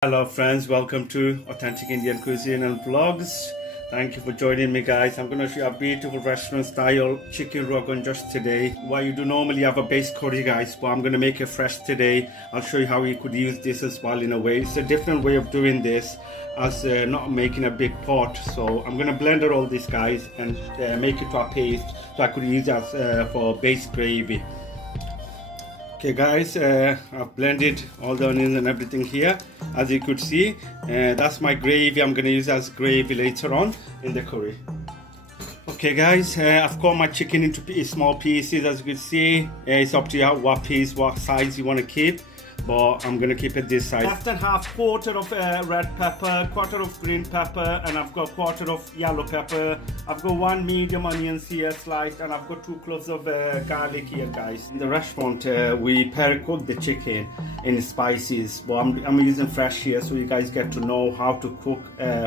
Hello friends, welcome to Authentic Indian Cuisine and Vlogs. Thank you for joining me guys. I'm going to show you a beautiful restaurant style chicken RoganJosh today. Why you do normally have a base curry guys, but I'm going to make it fresh today. I'll show you how you could use this as well in a way. It's a different way of doing this as not making a big pot. So I'm going to blend all this guys and make it to a paste so I could use it as for base gravy. Okay guys, I've blended all the onions and everything here. As you could see, that's my gravy. I'm going to use as gravy later on in the curry. Okay guys, I've cut my chicken into small pieces. As you can see, it's up to you what piece, what size you want to keep. But I'm going to keep it this size. Less than half quarter of red pepper, quarter of green pepper, and I've got quarter of yellow pepper. I've got one medium onions here sliced, and I've got 2 cloves of garlic here guys. In the restaurant we cook the chicken in spices, but I'm using fresh here so you guys get to know how to cook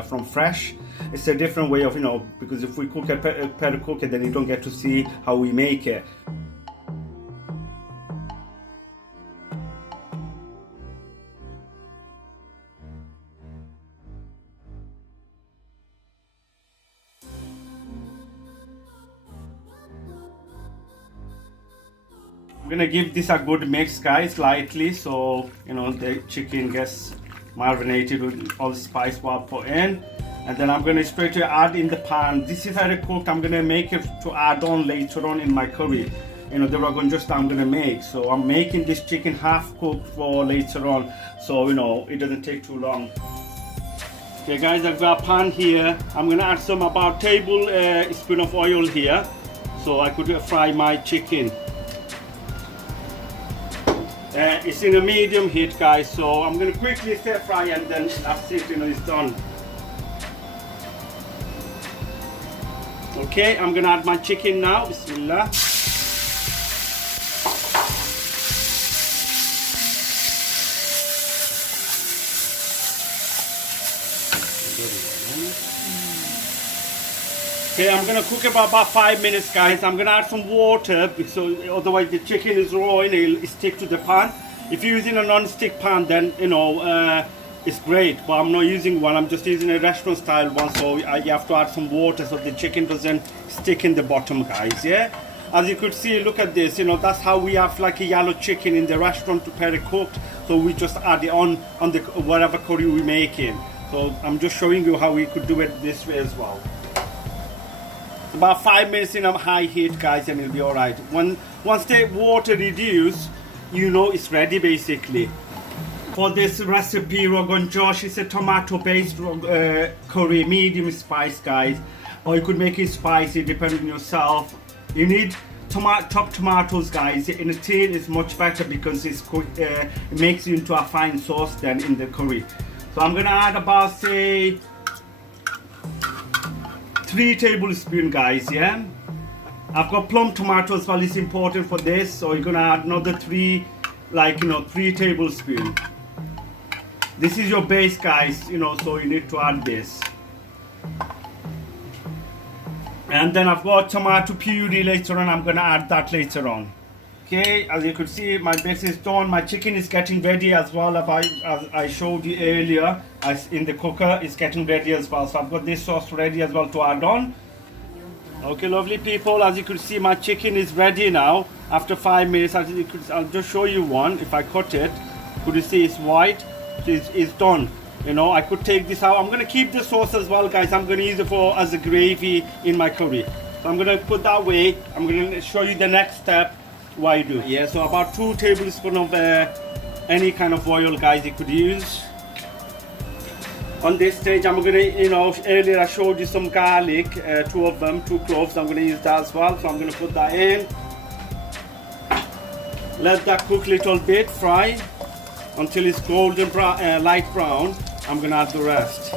from fresh. It's a different way of, because if we cook a cook it, then you don't get to see how we make it. I'm gonna give this a good mix guys, lightly, so the chicken gets marinated with all the spice what I put in, and then I'm gonna straight to add in the pan. This is already cooked. I'm gonna make it to add on later on in my curry, the RoganJosh I'm gonna make. So I'm making this chicken half cooked for later on, so it doesn't take too long. Okay guys, I've got a pan here. I'm gonna add about tablespoon of oil here so I could fry my chicken. It's in a medium heat guys, so I'm going to quickly stir fry and then that's it, it's done. Okay, I'm going to add my chicken now, bismillah. Okay, I'm going to cook it for about 5 minutes guys. I'm going to add some water, so otherwise the chicken is raw and it'll stick to the pan. If you're using a non-stick pan, then it's great, but I'm not using one. I'm just using a restaurant style one, so you have to add some water so the chicken doesn't stick in the bottom guys. Yeah, as you could see, look at this, that's how we have like a yellow chicken in the restaurant prepared cooked, so we just add it on the whatever curry we're making. So I'm just showing you how we could do it this way as well. About 5 minutes in a high heat guys, and it'll be all right. Once the water reduces, it's ready basically. For this recipe, RoganJosh is a tomato based curry, medium spice guys, or you could make it spicy depending on yourself. You need chopped tomatoes guys. In a tin is much better because it makes it into a fine sauce then in the curry. So I'm gonna add about, say, 3 tablespoons guys. Yeah, I've got plum tomatoes, well, it's important for this, so you're gonna add another 3, 3 tablespoons. This is your base guys, so you need to add this. And then I've got tomato puree later on. I'm gonna add that later on. Okay, as you could see, my base is done. My chicken is getting ready as well. As I showed you earlier, in the cooker, it's getting ready as well. So I've got this sauce ready as well to add on. Okay, lovely people, as you could see, my chicken is ready now. After 5 minutes, I'll just show you one. If I cut it, could you see it's white? It's done. I could take this out. I'm going to keep the sauce as well, guys. I'm going to use it as a gravy in my curry. So I'm going to put that away. I'm going to show you the next step. What I do. Yeah, so about 2 tablespoons of any kind of oil guys you could use. On this stage I'm gonna, earlier I showed you some garlic, 2 of them, 2 cloves. I'm gonna use that as well, so I'm gonna put that in. Let that cook a little bit, fry until it's golden brown, light brown. I'm gonna add the rest.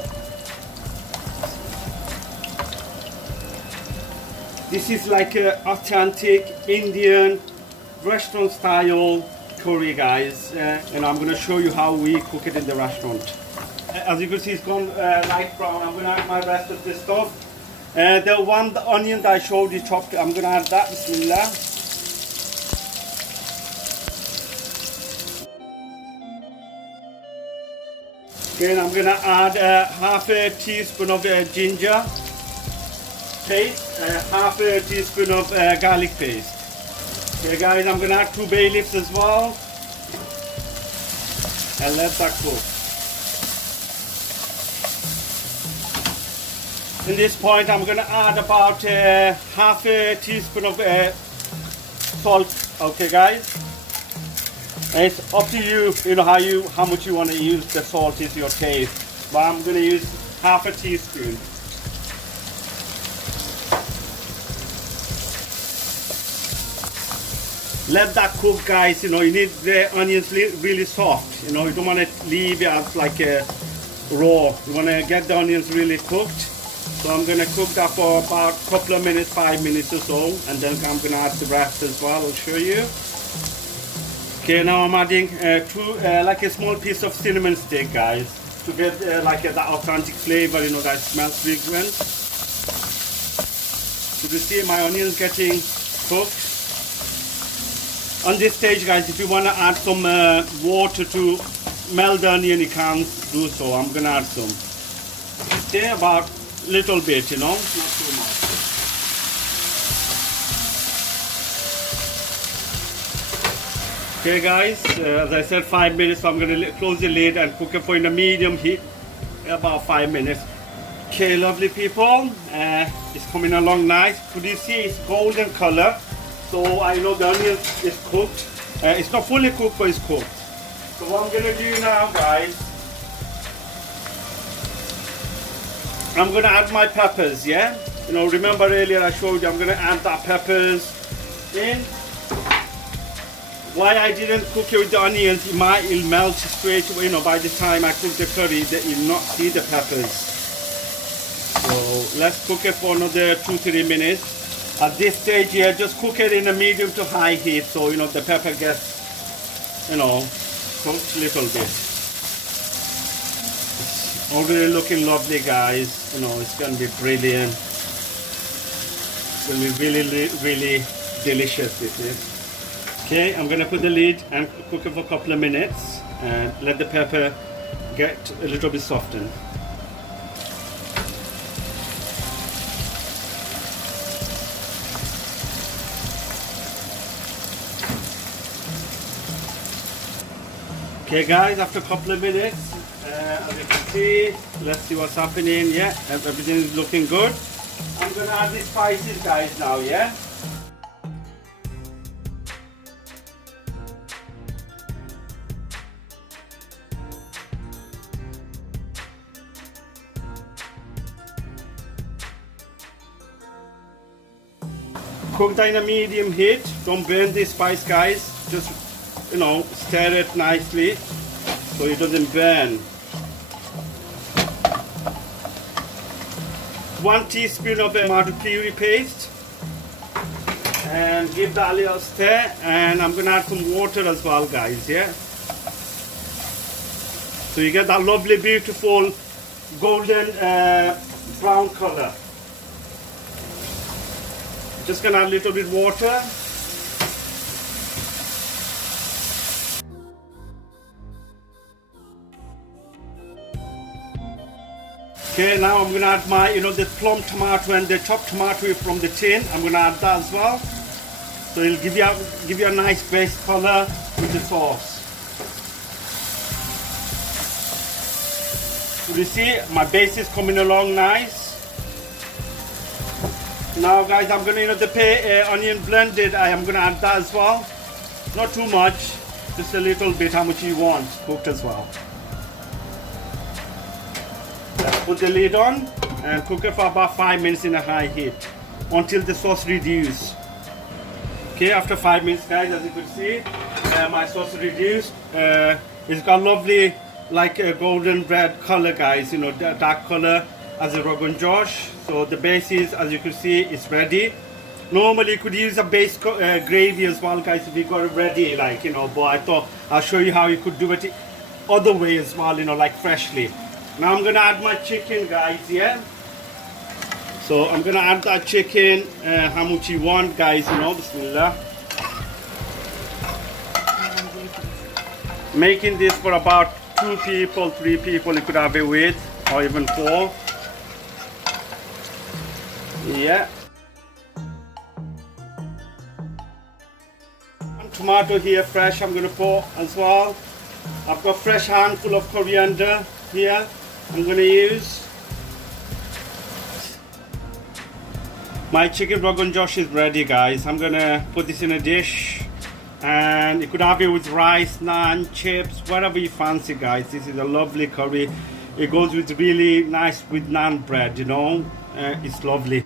This is like a authentic Indian restaurant style curry guys, and I'm going to show you how we cook it in the restaurant. As you can see, it's gone light brown. I'm going to add my rest of this stuff. The onion that I showed you chopped, I'm going to add that, bismillah. Okay, I'm gonna add half a teaspoon of ginger paste, half a teaspoon of garlic paste. Okay guys, I'm gonna add 2 bay leaves as well, and let that cook. In this point, I'm gonna add about half a teaspoon of salt. Okay guys, and it's up to you, you know, how much you want to use. The salt is your taste, but I'm gonna use half a teaspoon. Let that cook, guys. You know, you need the onions really soft. You know, you don't want to leave it as like a raw. You want to get the onions really cooked. So I'm going to cook that for about a couple of minutes, 5 minutes or so, and then I'm going to add the rest as well. I'll show you. Okay, now I'm adding like a small piece of cinnamon stick, guys, to get like that authentic flavor. You know, that smells fragrant. So you see my onions getting cooked. On this stage, guys, if you want to add some water to melt the onion, you can do so. I'm going to add some. Okay, about a little bit, you know, not too much. Okay, guys, as I said, 5 minutes, so I'm going to close the lid and cook it for in a medium heat, about 5 minutes. Okay, lovely people, it's coming along nice. Could you see it's golden color? So I know the onion is cooked. It's not fully cooked, but it's cooked. So what I'm gonna do now, guys, I'm gonna add my peppers, yeah? You know, remember earlier I showed you I'm gonna add that peppers in. Why I didn't cook it with the onions, it'll melt straight away. You know, by the time I cook the curry, you'll not see the peppers. So let's cook it for another 2-3 minutes. At this stage here, just cook it in a medium to high heat, so you know the pepper gets, you know, cooked a little bit. It's already looking lovely, guys. You know, it's gonna be brilliant. It's gonna be really, really delicious with it. Okay, I'm gonna put the lid and cook it for a couple of minutes and let the pepper get a little bit softened. Okay guys, after a couple of minutes, as you can see, let's see what's happening. Yeah, everything is looking good. I'm gonna add the spices, guys, now, yeah? Cook that in a medium heat. Don't burn the spice, guys. Just, you know, stir it nicely so it doesn't burn. 1 teaspoon of tomato puree paste, and give that a little stir. And I'm gonna add some water as well, guys. Yeah. So you get that lovely, beautiful, golden brown color. Just gonna add a little bit water. Okay, now I'm gonna add my, you know, the plum tomato and the chopped tomato from the tin. I'm gonna add that as well. So it'll give you a nice base color with the sauce. So you see, my base is coming along nice. Now, guys, I'm gonna, you know, the onion blended. I am gonna add that as well. Not too much, just a little bit, how much you want cooked as well. Put the lid on and cook it for about 5 minutes in a high heat until the sauce reduces. Okay, after 5 minutes, guys, as you can see, my sauce reduced. It's got lovely, like a golden red color, guys. You know, dark color as a RoganJosh. So the base is, as you can see, it's ready. Normally, you could use a base gravy as well, guys, if you got it ready, like, you know. But I thought I'll show you how you could do it other way as well, you know, like freshly. Now I'm gonna add my chicken, guys, yeah? So I'm gonna add that chicken, how much you want, guys, you know, bismillah. Making this for about 2 people, 3 people you could have it with, or even 4. Yeah. And tomato here fresh I'm going to put as well. I've got fresh handful of coriander here I'm going to use. My chicken Rogan Josh is ready, guys. I'm going to put this in a dish. And you could have it with rice, naan, chips, whatever you fancy, guys. This is a lovely curry. It goes with really nice with naan bread, you know. It's lovely.